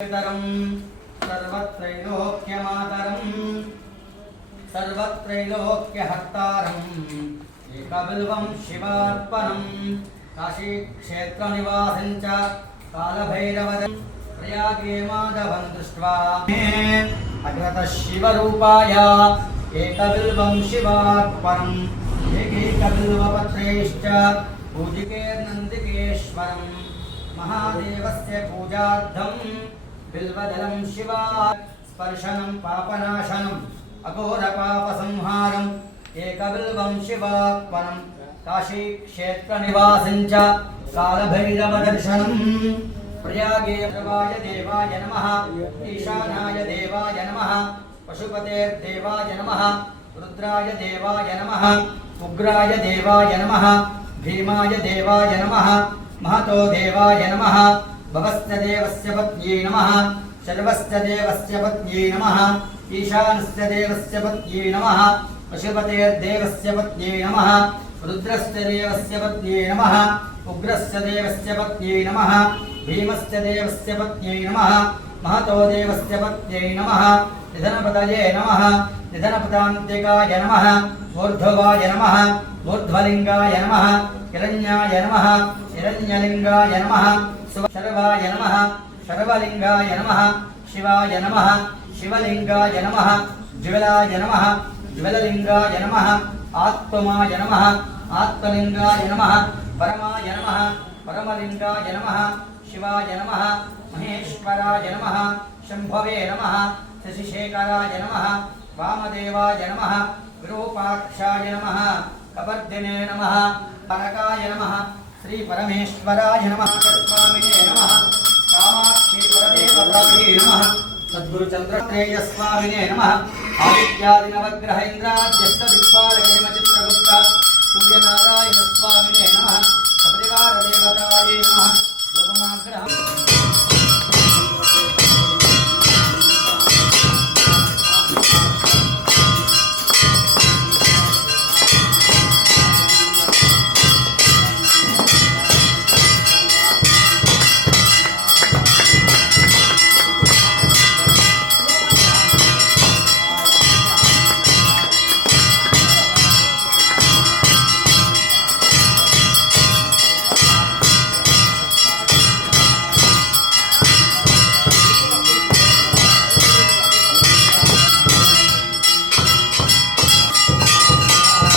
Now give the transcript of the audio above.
सर्वत्रैलोक्यमातरम् सर्वत्रैलोक्यहर्तारम् एकबिल्वं शिवार्पणम् काशीक्षेत्रनिवासं च कालभैरवदं प्रयागे माधवं दृष्ट्वा अग्रतः शिवरूपाय एकबिल्वं शिवार्पणम् एकैकबिल्वपत्रैश्च पूजिकेर्नन्दिकेश्वरम् महादेवस्य पूजार्थं बिल्वदलं शिवा स्पर्शनं पापनाशनम् अघोरपापसंहारम् एकबिल्वं शिवार्पणम् काशीक्षेत्रनिवासं च कालभैरवदर्शनम् प्रयागे देवाय देवाय नमः ईशानाय देवाय नमः पशुपतेर्देवाय नमः रुद्राय देवाय नमः उग्राय देवाय नमः भीमाय देवाय नमः महतो देवाय नमः भवस्य देवस्य पत्न्यै नमः शर्वस्य देवस्य पत्न्यै नमः ईशानस्य देवस्य पत्न्यै नमः पशुपतेर्देवस्य पत्न्यै नमः रुद्रस्य देवस्य पत्न्यै नमः उग्रस्य देवस्य पत्न्यै नमः भीमस्य देवस्य पत्न्यै नमः महतो देवस्य पत्न्यै नमः निधनपतये नमः निधनपदान्तिकाय नमः ऊर्ध्ववाय नमः ऊर्ध्वलिङ्गाय नमः हिरण्याय नमः हिरण्यलिङ्गाय नमः शर्वाय नमः शर्वलिङ्गाय नमः शिवाय नमः शिवलिङ्गाय नमः ज्वलाय नमः ज्वललिङ्गाय नमः आत्माय नमः आत्मलिङ्गाय नमः परमाय नमः परमलिङ्गाय नमः शिवाय नमः महेश्वराय नमः शम्भवे नमः शशिशेखराय नमः वामदेवाय नमः विरूपाक्षाय नमः कपर्दिने नमः परकाय नमः श्री परमेश्वराय नमः स्वामिने नमः कामाक्षी परदेवतायै नमः सद्गुरु चंद्रत्रेय स्वामिने नमः आदित्यादि नवग्रह इंद्राद्यस्त दिक्पालकरिमचित्रगुप्त सूर्यनारायण स्वामिने नमः सपरिवार देवतायै नमः